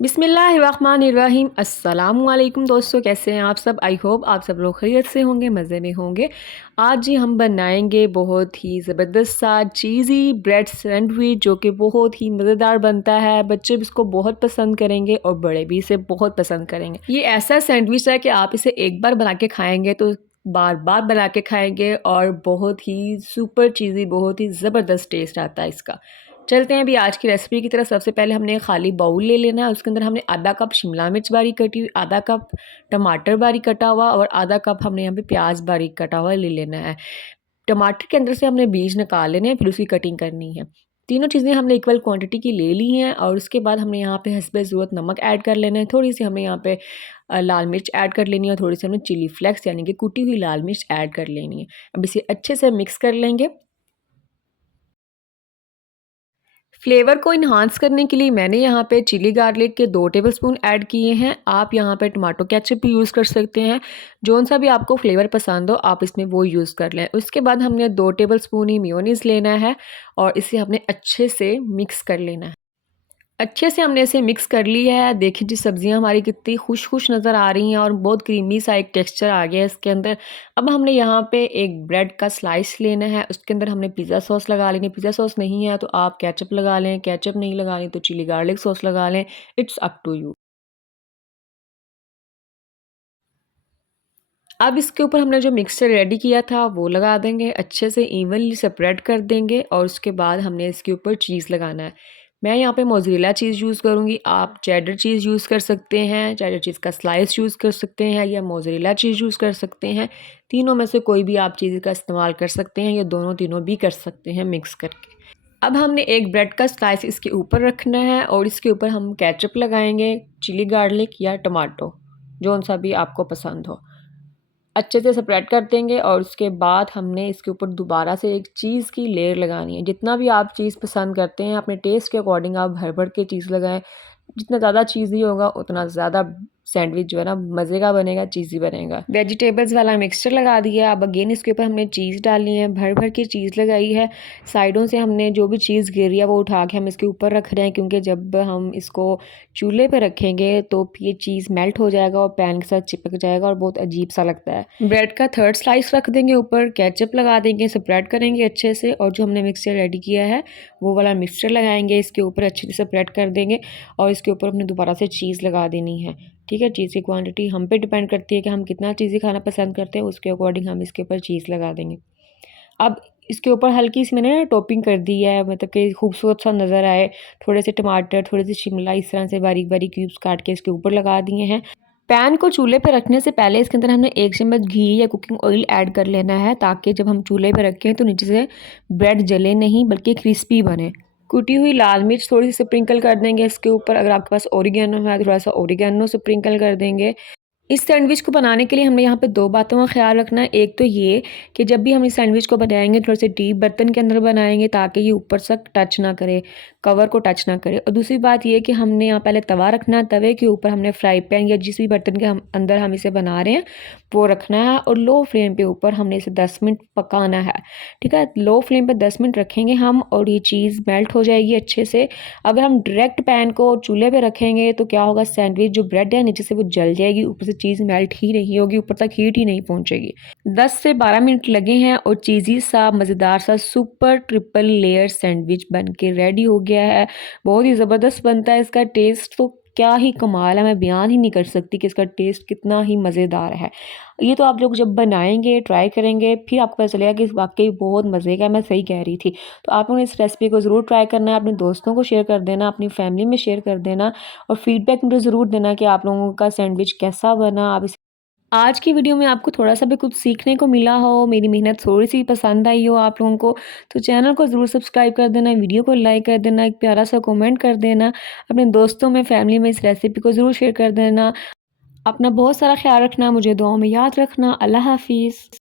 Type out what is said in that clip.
बिस्मिल्लाहिर्रहमानिर्रहीम अस्सलामुअलैकुम दोस्तों, कैसे हैं आप सब। आई होप आप सब लोग खैरियत से होंगे, मज़े में होंगे। आज जी हम बनाएंगे बहुत ही ज़बरदस्त सा चीज़ी ब्रेड सैंडविच, जो कि बहुत ही मज़ेदार बनता है। बच्चे भी इसको बहुत पसंद करेंगे और बड़े भी इसे बहुत पसंद करेंगे। ये ऐसा सैंडविच है कि आप इसे एक बार बना के खाएंगे तो बार बार बना के खाएंगे और बहुत ही सुपर चीज़ी, बहुत ही ज़बरदस्त टेस्ट आता है इसका। चलते हैं अभी आज की रेसिपी की तरफ। सबसे पहले हमने खाली बाउल ले लेना है। उसके अंदर हमने आधा कप शिमला मिर्च बारीक कटी हुई, आधा कप टमाटर बारीक कटा हुआ और आधा कप हमने यहाँ पे प्याज बारीक कटा हुआ ले लेना है। टमाटर के अंदर से हमने बीज निकाल लेने हैं, फिर उसकी कटिंग करनी है। तीनों चीज़ें हमने इक्वल क्वांटिटी की ले ली हैं और उसके बाद हमने यहाँ पे हस्बे ज़रूरत नमक ऐड कर लेना है। थोड़ी सी हमने यहाँ पे लाल मिर्च ऐड कर लेनी है और थोड़ी सी हमने चिली फ्लेक्स यानी कि कुटी हुई लाल मिर्च ऐड कर लेनी है। अब इसे अच्छे से मिक्स कर लेंगे। फ्लेवर को इन्हांस करने के लिए मैंने यहाँ पे चिली गार्लिक के 2 टेबलस्पून ऐड किए हैं। आप यहाँ पे टमाटो केचप भी यूज़ कर सकते हैं। जौन सा भी आपको फ्लेवर पसंद हो आप इसमें वो यूज़ कर लें। उसके बाद हमने 2 टेबलस्पून ही मेयोनीज़ लेना है और इसे हमने अच्छे से मिक्स कर लेना है। अच्छे से हमने इसे मिक्स कर लिया है। देखिए जी सब्जियां हमारी कितनी खुश खुश नज़र आ रही हैं और बहुत क्रीमी सा एक टेक्सचर आ गया है इसके अंदर। अब हमने यहाँ पे एक ब्रेड का स्लाइस लेना है। उसके अंदर हमने पिज़्ज़ा सॉस लगा लेनी है। पिज़्ज़ा सॉस नहीं है तो आप केचप लगा लें, केचप नहीं लगानी तो चिली गार्लिक सॉस लगा लें। It's up to you. अब इसके ऊपर हमने जो मिक्सचर रेडी किया था वो लगा देंगे, अच्छे से इवनली स्प्रेड कर देंगे और उसके बाद हमने इसके ऊपर चीज़ लगाना है। मैं यहाँ पे मोज़रेला चीज़ यूज़ करूँगी। आप चेडर चीज़ यूज़ कर सकते हैं, चेडर चीज़ का स्लाइस यूज़ कर सकते हैं या मोज़रेला चीज़ यूज़ कर सकते हैं। तीनों में से कोई भी आप चीज़ का इस्तेमाल कर सकते हैं या दोनों तीनों भी कर सकते हैं मिक्स करके। अब हमने एक ब्रेड का स्लाइस इसके ऊपर रखना है और इसके ऊपर हम केचप लगाएंगे, चिली गार्लिक या टमाटो, जौन सा भी आपको पसंद हो। अच्छे से स्प्रेड कर देंगे और उसके बाद हमने इसके ऊपर दोबारा से एक चीज़ की लेयर लगानी है। जितना भी आप चीज़ पसंद करते हैं अपने टेस्ट के अकॉर्डिंग आप भर भर के चीज़ लगाएं। जितना ज़्यादा चीज़ी होगा उतना ज़्यादा सैंडविच जो है ना मज़े का बनेगा, चीज़ी बनेगा। वेजिटेबल्स वाला मिक्सचर लगा दिया। अब अगेन इसके ऊपर हमने चीज़ डालनी है, भर भर के चीज़ लगाई है। साइडों से हमने जो भी चीज़ गिरी है वो उठा के हम इसके ऊपर रख रहे हैं, क्योंकि जब हम इसको चूल्हे पे रखेंगे तो ये चीज़ मेल्ट हो जाएगा और पैन के साथ चिपक जाएगा और बहुत अजीब सा लगता है। ब्रेड का थर्ड स्लाइस रख देंगे, ऊपर केचप लगा देंगे, स्प्रेड करेंगे अच्छे से और जो हमने मिक्सचर रेडी किया है वो वाला मिक्सचर लगाएंगे इसके ऊपर, अच्छे से स्प्रेड कर देंगे और इसके ऊपर हमने दोबारा से चीज़ लगा देनी है। ठीक है, चीज़ की क्वांटिटी हम पे डिपेंड करती है कि हम कितना चीज़ी खाना पसंद करते हैं, उसके अकॉर्डिंग हम इसके ऊपर चीज़ लगा देंगे। अब इसके ऊपर हल्की सी मैंने ना टॉपिंग कर दी है, मतलब कि खूबसूरत सा नज़र आए। थोड़े से टमाटर, थोड़ी सी शिमला इस तरह से बारीक बारीक क्यूब्स काट के इसके ऊपर लगा दिए हैं। पैन को चूल्हे पे रखने से पहले इसके अंदर हमने 1 चम्मच घी या कुकिंग ऑयल ऐड कर लेना है, ताकि जब हम चूल्हे पे रखें तो नीचे से ब्रेड जले नहीं बल्कि क्रिस्पी बने। कुटी हुई लाल मिर्च थोड़ी सी स्प्रिंकल कर देंगे इसके ऊपर। अगर आपके पास ओरिगेनो है तो थोड़ा सा ओरिगेनो स्प्रिंकल कर देंगे। इस सैंडविच को बनाने के लिए हमें यहाँ पे 2 बातों का ख्याल रखना है। एक तो ये कि जब भी हम इस सैंडविच को बनाएंगे थोड़े से डीप बर्तन के अंदर बनाएंगे, ताकि ये ऊपर तक टच ना करे, कवर को टच ना करे। और दूसरी बात ये कि हमने यहाँ पहले तवा रखना है, तवे के ऊपर हमने फ्राई पैन या जिस भी बर्तन के अंदर हम इसे बना रहे हैं वो रखना है और लो फ्लेम पे ऊपर हमने इसे 10 मिनट पकाना है। ठीक है, लो फ्लेम पे 10 मिनट रखेंगे हम और ये चीज़ मेल्ट हो जाएगी अच्छे से। अगर हम डायरेक्ट पैन को चूल्हे पे रखेंगे तो क्या होगा, सैंडविच जो ब्रेड है नीचे से वो जल जाएगी, ऊपर से चीज़ मेल्ट ही नहीं होगी, ऊपर तक हीट ही नहीं पहुंचेगी। 10 से 12 मिनट लगे हैं और चीज़ी सा मज़ेदार सा सुपर ट्रिपल लेयर सैंडविच बन के रेडी हो गया है। बहुत ही ज़बरदस्त बनता है। इसका टेस्ट तो क्या ही कमाल है, मैं बयान ही नहीं कर सकती कि इसका टेस्ट कितना ही मज़ेदार है। ये तो आप लोग जब बनाएंगे, ट्राई करेंगे, फिर आपको पता चलेगा कि वाकई बहुत मज़े का है। मैं सही कह रही थी। तो आप लोगों ने इस रेसिपी को ज़रूर ट्राई करना है, अपने दोस्तों को शेयर कर देना, अपनी फैमिली में शेयर कर देना और फीडबैक मुझे ज़रूर देना कि आप लोगों का सैंडविच कैसा बना। आप इस आज की वीडियो में आपको थोड़ा-सा भी कुछ सीखने को मिला हो, मेरी मेहनत थोड़ी-सी पसंद आई हो आप लोगों को, तो चैनल को ज़रूर सब्सक्राइब कर देना, वीडियो को लाइक कर देना, एक प्यारा-सा कमेंट कर देना, अपने दोस्तों में, फैमिली में इस रेसिपी को ज़रूर शेयर कर देना। अपना बहुत सारा ख़्याल रखना, मुझे दुआओं में याद रखना। अल्लाह हाफ़िज़।